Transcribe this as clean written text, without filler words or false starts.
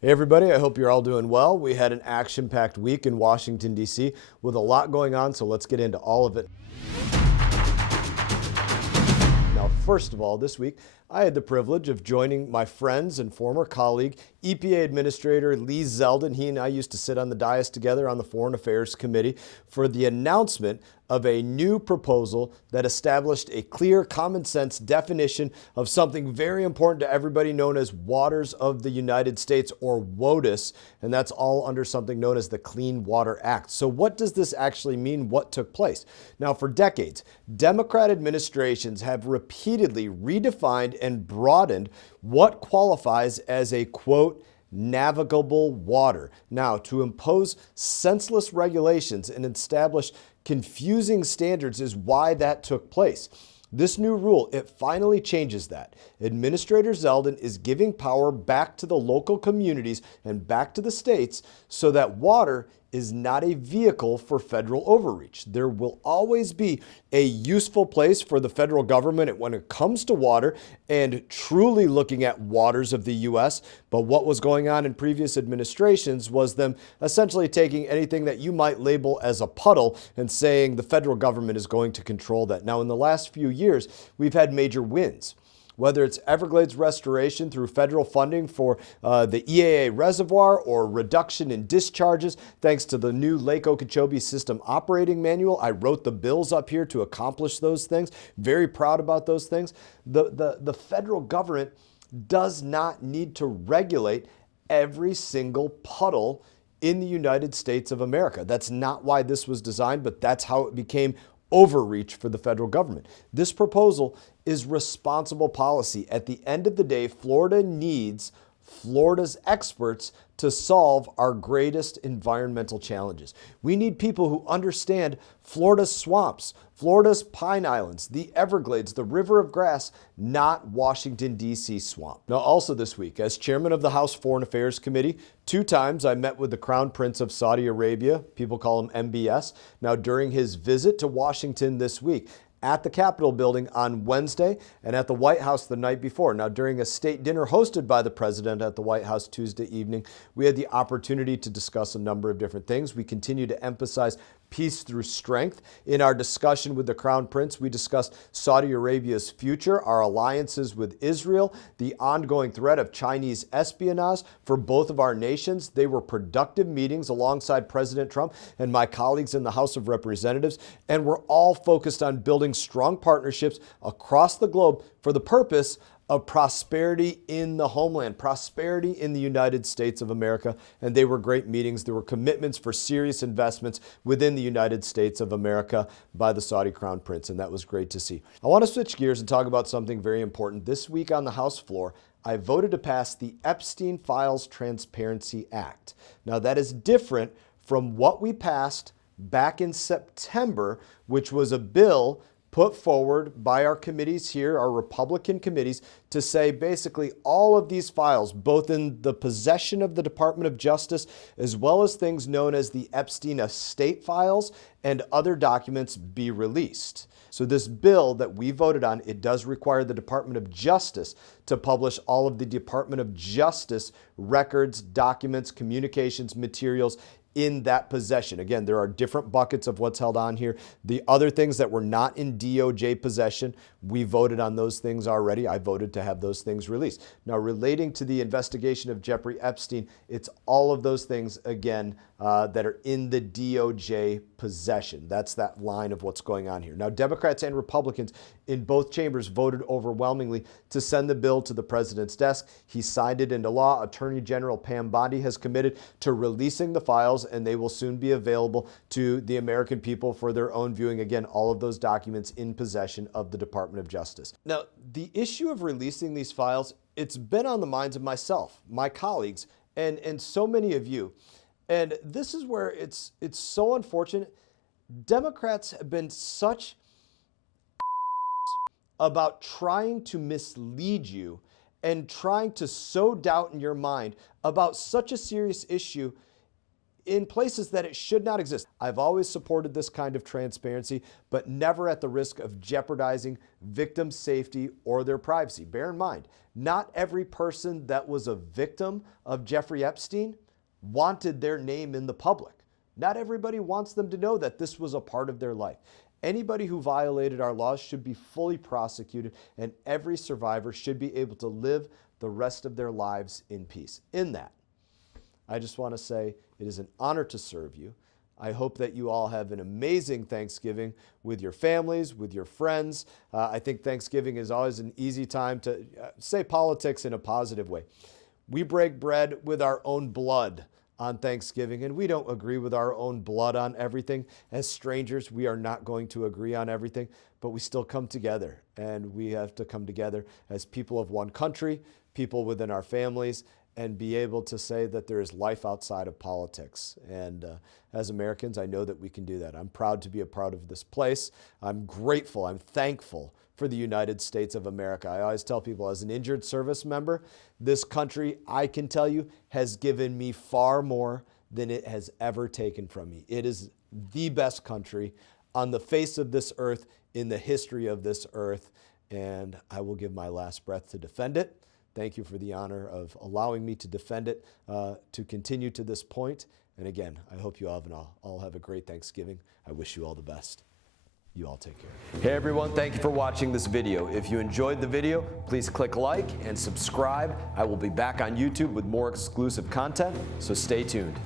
Hey everybody, I hope you're all doing well. We had an action-packed week in Washington, D.C. with a lot going on, so let's get into all of it. Now, first of all, this week, I had the privilege of joining my friends and former colleague, EPA Administrator Lee Zeldin. He and I used to sit on the dais together on the Foreign Affairs Committee for the announcement of a new proposal that established a clear, common sense definition of something very important to everybody known as Waters of the United States, or WOTUS, and that's all under something known as the Clean Water Act. So what does this actually mean? What took place? Now, for decades, Democrat administrations have repeatedly redefined and broadened what qualifies as a, quote, navigable water. Now, to impose senseless regulations and establish confusing standards is why that took place. This new rule, it finally changes that. Administrator Zeldin is giving power back to the local communities and back to the states so that water is not a vehicle for federal overreach. There will always be a useful place for the federal government when it comes to water and truly looking at waters of the U.S. But what was going on in previous administrations was them essentially taking anything that you might label as a puddle and saying the federal government is going to control that. Now, in the last few years, we've had major wins. Whether it's Everglades restoration through federal funding for the EAA reservoir or reduction in discharges thanks to the new Lake Okeechobee System Operating Manual. I wrote the bills up here to accomplish those things. Very proud about those things. The federal government does not need to regulate every single puddle in the United States of America. That's not why this was designed, but that's how it became overreach for the federal government. This proposal is responsible policy. At the end of the day, Florida needs Florida's experts to solve our greatest environmental challenges. We need people who understand Florida's swamps, Florida's pine islands, the Everglades, the River of Grass, not Washington, D.C. swamp. Now, also this week, as chairman of the House Foreign Affairs Committee, 2 times I met with the Crown Prince of Saudi Arabia. People call him MBS. Now, during his visit to Washington this week, at the Capitol building on Wednesday and at the White House the night before. Now, during a state dinner hosted by the president at the White House Tuesday evening, we had the opportunity to discuss a number of different things. We continue to emphasize peace through strength. In our discussion with the Crown Prince, we discussed Saudi Arabia's future, our alliances with Israel, the ongoing threat of Chinese espionage for both of our nations. They were productive meetings alongside President Trump and my colleagues in the House of Representatives, and we're all focused on building strong partnerships across the globe for the purpose of prosperity in the homeland, prosperity in the United States of America. And they were great meetings. There were commitments for serious investments within the United States of America by the Saudi Crown Prince, and that was great to see. I want to switch gears and talk about something very important. This week on the House floor, I voted to pass the Epstein Files Transparency Act. Now, that is different from what we passed back in September, which was a bill put forward by our committees here, our Republican committees, to say basically all of these files, both in the possession of the Department of Justice, as well as things known as the Epstein estate files and other documents, be released. So this bill that we voted on, it does require the Department of Justice to publish all of the Department of Justice records, documents, communications, materials in that possession. Again, there are different buckets of what's held on here. The other things that were not in DOJ possession, we voted on those things already. I voted to have those things released. Now, relating to the investigation of Jeffrey Epstein, it's all of those things, again, that are in the DOJ possession. That's that line of what's going on here. Now, Democrats and Republicans in both chambers voted overwhelmingly to send the bill to the president's desk. He signed it into law. Attorney General Pam Bondi has committed to releasing the files, and they will soon be available to the American people for their own viewing. Again, all of those documents in possession of the Department of Justice. Now, the issue of releasing these files, it's been on the minds of myself, my colleagues, and so many of you. And this is where it's so unfortunate. Democrats have been such about trying to mislead you and trying to sow doubt in your mind about such a serious issue. in places that it should not exist. I've always supported this kind of transparency, but never at the risk of jeopardizing victim safety or their privacy. Bear in mind, not every person that was a victim of Jeffrey Epstein wanted their name in the public. Not everybody wants them to know that this was a part of their life. Anybody who violated our laws should be fully prosecuted, and every survivor should be able to live the rest of their lives in peace. In that, I just want to say it is an honor to serve you. I hope that you all have an amazing Thanksgiving with your families, with your friends. I think Thanksgiving is always an easy time to say politics in a positive way. We break bread with our own blood on Thanksgiving, and we don't agree with our own blood on everything. As strangers, we are not going to agree on everything, but we still come together, and we have to come together as people of one country, people within our families, and be able to say that there is life outside of politics. And as Americans, I know that we can do that. I'm proud to be a part of this place. I'm grateful, I'm thankful for the United States of America. I always tell people, as an injured service member, this country, I can tell you, has given me far more than it has ever taken from me. It is the best country on the face of this earth, in the history of this earth, and I will give my last breath to defend it. Thank you for the honor of allowing me to defend it to continue to this point. And again, I hope you all have a great Thanksgiving. I wish you all the best. You all take care. Hey everyone, thank you for watching this video. If you enjoyed the video, please click like and subscribe. I will be back on YouTube with more exclusive content, so stay tuned.